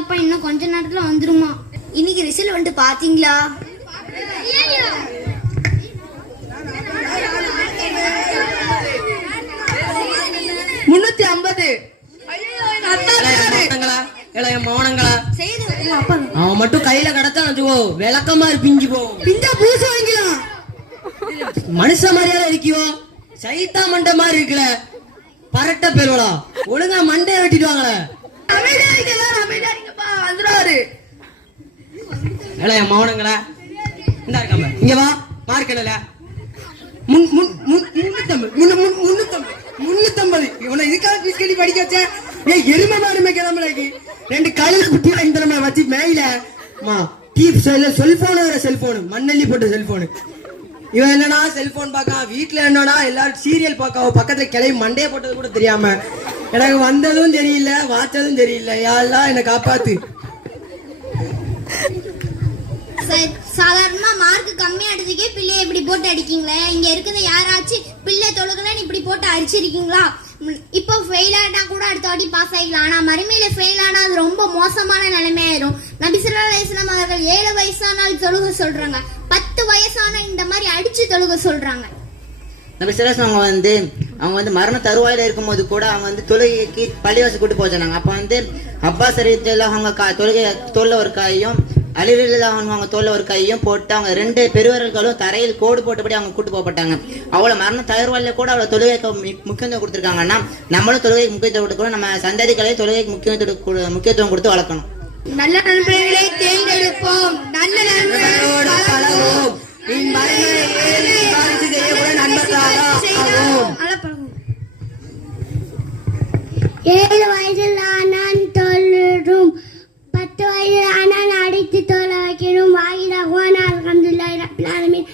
இல்லப்பா, இன்னும் கொஞ்ச நேரத்துல வந்துருமா. இன்னைக்கு ரிசல்ட் வந்து பாத்தீங்களா? அவன் மட்டும் கையில கடத்தான் வச்சுக்கோ, விளக்கமா பிஞ்சு போகும். பூச வாங்கிக்கலாம். மனுஷ மாதிரியால இருக்கியோ, சைத்தா மண்டை மாதிரி இருக்குல்ல, பரட்ட பெருவலா. ஒழுங்கா மண்டைய வெட்டிட்டு வாங்கல. இளைய மௌனங்களா, இந்த இருக்காம இங்க வா. மார்க் என்னல? 350. இவனை இதுக்காக ஃபீஸ் கட்டி படிக்க வச்சேன். எருமை மாடுமே கிளம்புறக்கு 2 கழுகு குட்டி வாங்கி தரமா வச்சு மேயில செல்போனு மண்ணள்ளி போட்ட செல்போனு. இவன் என்னன்னா செல்போன் பாக்கா, வீட்டுல என்னன்னா எல்லாரும் சீரியல் பாக்கா, பக்கத்துல கிளம்பி மண்டைய போட்டது கூட தெரியாம எனக்கு வந்ததும் தெரியல, வாச்சதும் தெரியல. யாரெல்லாம் என்னை காப்பாத்து. சாதாரணமா மார்க் கம்மியா எடுத்துக்கே பிள்ளைய இப்படி போட்டு அடிக்கீங்களே. இங்க இருக்குது யாராச்சும் பிள்ளை தொழுகலன்னு இப்படி போட்டு அடிச்சிருக்கீங்களா? இப்போ ஃபெயில் ஆனா கூட அடுத்த வாட்டி பாஸ் ஆகிக்கலாம். ஆனா மறுமையில ஃபெயில் ஆனா அது ரொம்ப மோசமான நிலைமையாயிரும். நபி ஸல்லல்லாஹு அலைஹி வஸல்லம் அவர்கள் 7 வயசானால் தொழுக சொல்றாங்க, 10 வயசான இந்த மாதிரி அடிச்சு தொழுக சொல்றாங்க. நபி ஸல்லல்லாஹு அவங்க மரண தருவாயில இருக்கும்போது கூட அவங்க தொழுகைக்கு பள்ளிவாசல் கூட்டு போக சொன்னாங்க. அப்ப அப்பாஸ் ரலியல்லாஹு அவங்க தோல்ல ஒரு காயையும், அலி ரலியல்லாஹு அவங்க தோல்ல ஒரு கையும் போட்டு அவங்க 2 பெருவர்களும் தரையில் கோடு போட்டபடி அவங்க கூட்டு போகப்பட்டாங்க. அவ்வளவு மரண தருவாயில கூட அவ்வளவு தொழுகைக்கு முக்கியத்துவம் கொடுத்திருக்காங்கன்னா, நம்மளும் தொழுகைக்கு முக்கியத்துவம் கொடுக்கணும். நம்ம சந்ததிகளை தொழுகைக்கு முக்கியத்துவம் கொடுத்து வளர்க்கணும். நல்ல நண்பர்களை தேர்ந்தெடுப்போம், நல்ல நண்பர்களோடு பழகுவோம். ஏழு வயதில் ஆனான் தொழும், 10 வயதில் ஆனான் அடித்து தொழ வைக்கணும். வாயிலாகுவான். அல்ஹம்துலில்லாஹி ரப்பில் ஆலமீன்.